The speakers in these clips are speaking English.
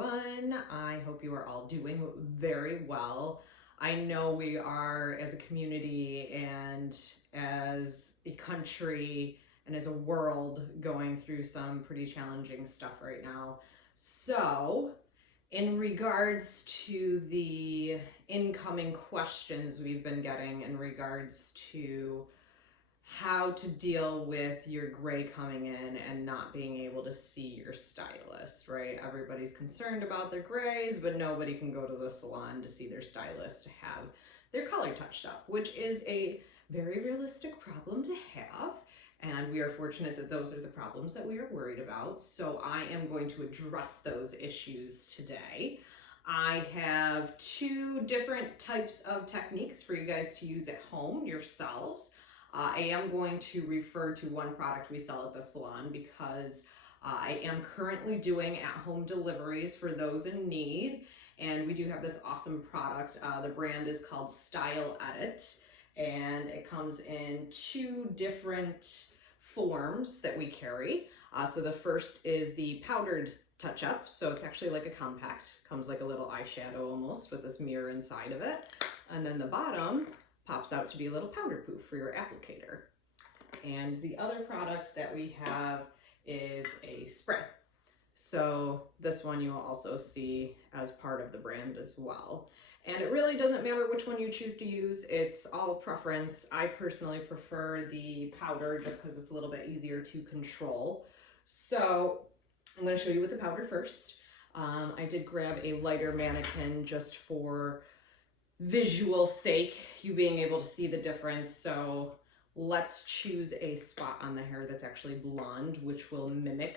everyone. I hope you are all doing very well. I know we are, as a community and as a country and as a world, going through some pretty challenging stuff right now. So, in regards to the incoming questions we've been getting in regards to how to deal with your gray coming in and not being able to see your stylist, right? Everybody's concerned about their grays, but nobody can go to the salon to see their stylist to have their color touched up, which is a very realistic problem to have. And we are fortunate that those are the problems that we are worried about. So I am going to address those issues today. I have two different types of techniques for you guys to use at home yourselves. I am going to refer to one product we sell at the salon because I am currently doing at-home deliveries for those in need, and we do have this awesome product. The brand is called Style Edit, and it comes in two different forms that we carry. So the first is the powdered touch-up, so it's actually like a compact, comes like a little eyeshadow almost with this mirror inside of it, and then the bottom pops out to be a little powder poof for your applicator. And the other product that we have is a spray. So this one you will also see as part of the brand as well. And it really doesn't matter which one you choose to use, it's all preference. I personally prefer the powder just because it's a little bit easier to control. So I'm going to show you with the powder first. I did grab a lighter mannequin just for visual sake, you being able to see the difference. So let's choose a spot on the hair that's actually blonde, which will mimic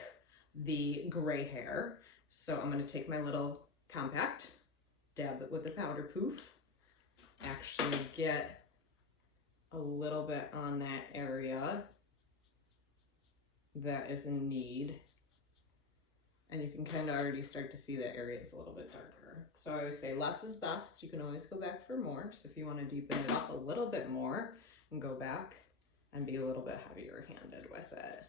the gray hair. So I'm going to take my little compact, dab it with the powder poof, actually get a little bit on that area that is in need. And you can kind of already start to see that area is a little bit darker. So I always say less is best. You can always go back for more. So if you want to deepen it up a little bit more, and go back and be a little bit heavier handed with it.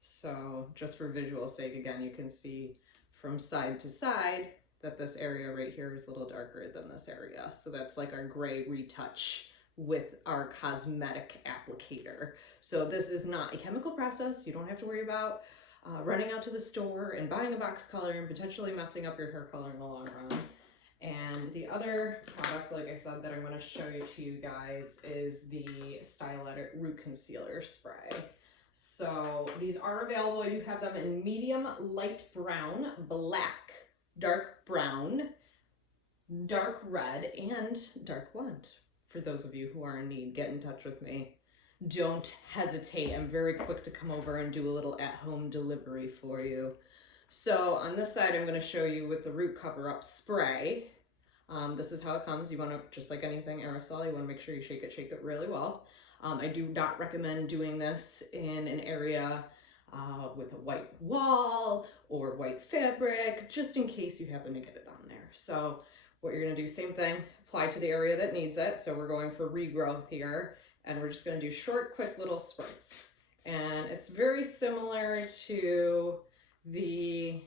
So just for visual sake, again, you can see from side to side that this area right here is a little darker than this area. So that's like our gray retouch with our cosmetic applicator. So this is not a chemical process. You don't have to worry about running out to the store and buying a box color and potentially messing up your hair color in the long run. And the other product, like I said, that I'm going to show you to you guys is the Style Edit Root Concealer Spray. So these are available. You have them in medium, light brown, black, dark brown, dark red, and dark blonde. For those of you who are in need, get in touch with me. Don't hesitate. I'm very quick to come over and do a little at-home delivery for you. So on this side, I'm going to show you with the root cover-up spray. This is how it comes. You want to, just like anything aerosol, you want to make sure you shake it really well. I do not recommend doing this in an area with a white wall or white fabric, just in case you happen to get it on there. So what you're going to do, same thing, apply to the area that needs it. So we're going for regrowth here. And we're just going to do short, quick little spritz. And it's very similar to the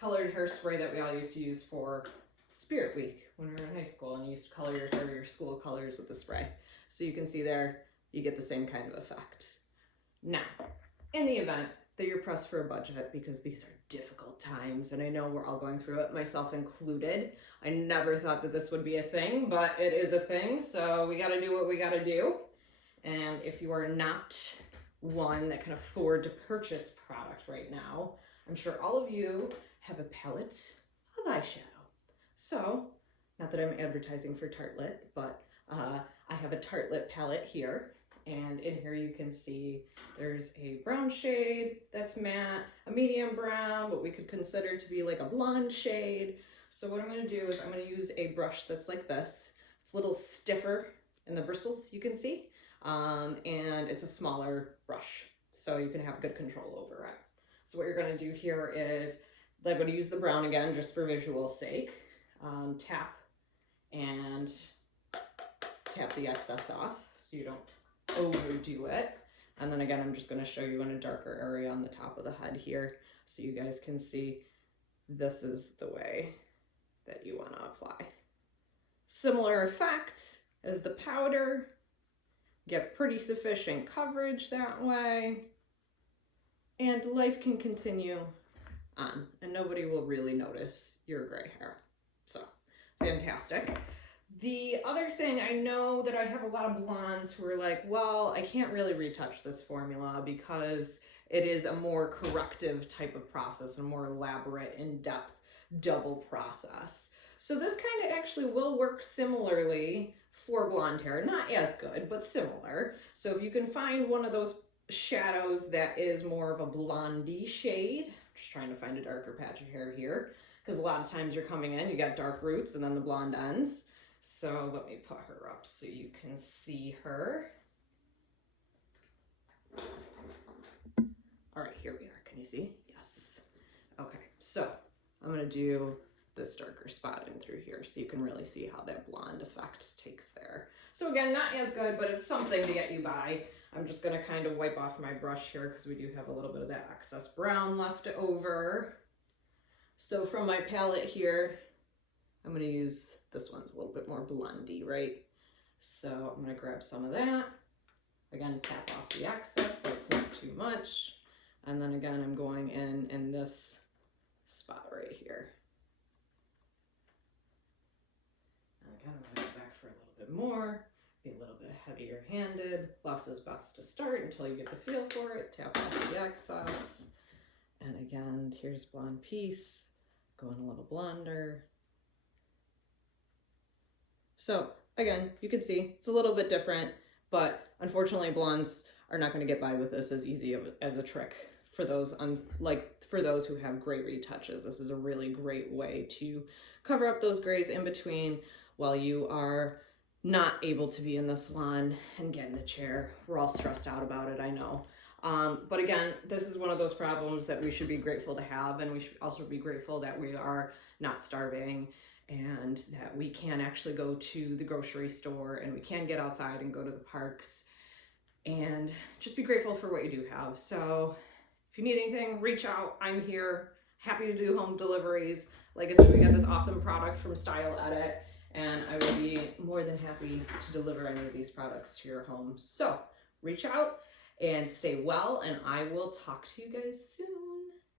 colored hairspray that we all used to use for Spirit Week when we were in high school and you used to color your hair your school colors with the spray. So you can see there, you get the same kind of effect. Now, in the event that you're pressed for a budget, because these are difficult times, and I know we're all going through it, myself included. I never thought that this would be a thing, but it is a thing, so we got to do what we got to do. And if you are not one that can afford to purchase product right now, I'm sure all of you have a palette of eyeshadow. So, not that I'm advertising for Tartelette, but I have a Tartelette palette here. And in here you can see there's a brown shade that's matte, a medium brown, what we could consider to be like a blonde shade. So what I'm going to do is I'm going to use a brush that's like this. It's a little stiffer in the bristles, you can see. And it's a smaller brush, so you can have good control over it. So what you're going to do here is, I'm going to use the brown again just for visual sake. Tap the excess off so you don't overdo it. And then again, I'm just going to show you in a darker area on the top of the head here so you guys can see this is the way that you want to apply. Similar effect as the powder. Get pretty sufficient coverage that way. And life can continue on, and nobody will really notice your gray hair. So, fantastic. The other thing, I know that I have a lot of blondes who are like, well, I can't really retouch this formula because it is a more corrective type of process, a more elaborate, in-depth, double process. So this kind of actually will work similarly for blonde hair. Not as good, but similar. So if you can find one of those shadows that is more of a blondie shade, I'm just trying to find a darker patch of hair here, because a lot of times you're coming in, you got dark roots and then the blonde ends. So let me put her up so you can see her. All right, here we are. Can you see? Yes. Okay, so I'm gonna do this darker spot in through here so you can really see how that blonde effect takes there. So again, not as good, but it's something to get you by. I'm just gonna kind of wipe off my brush here because we do have a little bit of that excess brown left over. So from my palette here, I'm gonna use, this one's a little bit more blondie, right? So I'm gonna grab some of that. Again, tap off the excess so it's not too much. And then again, I'm going in this spot right here. And again, I'm gonna go back for a little bit more, be a little bit heavier handed. Less is best to start until you get the feel for it. Tap off the excess. And again, here's blonde piece, going a little blonder. So again, you can see it's a little bit different, but unfortunately blondes are not going to get by with this as easy as a trick for those for those who have gray retouches. This is a really great way to cover up those grays in between while you are not able to be in the salon and get in the chair. We're all stressed out about it, I know. But again, this is one of those problems that we should be grateful to have, and we should also be grateful that we are not starving and that we can actually go to the grocery store and we can get outside and go to the parks, and just be grateful for what you do have. So if you need anything, reach out. I'm here, happy to do home deliveries. Like I said, we got this awesome product from Style Edit, and I will be more than happy to deliver any of these products to your home. So reach out and stay well, and I will talk to you guys soon.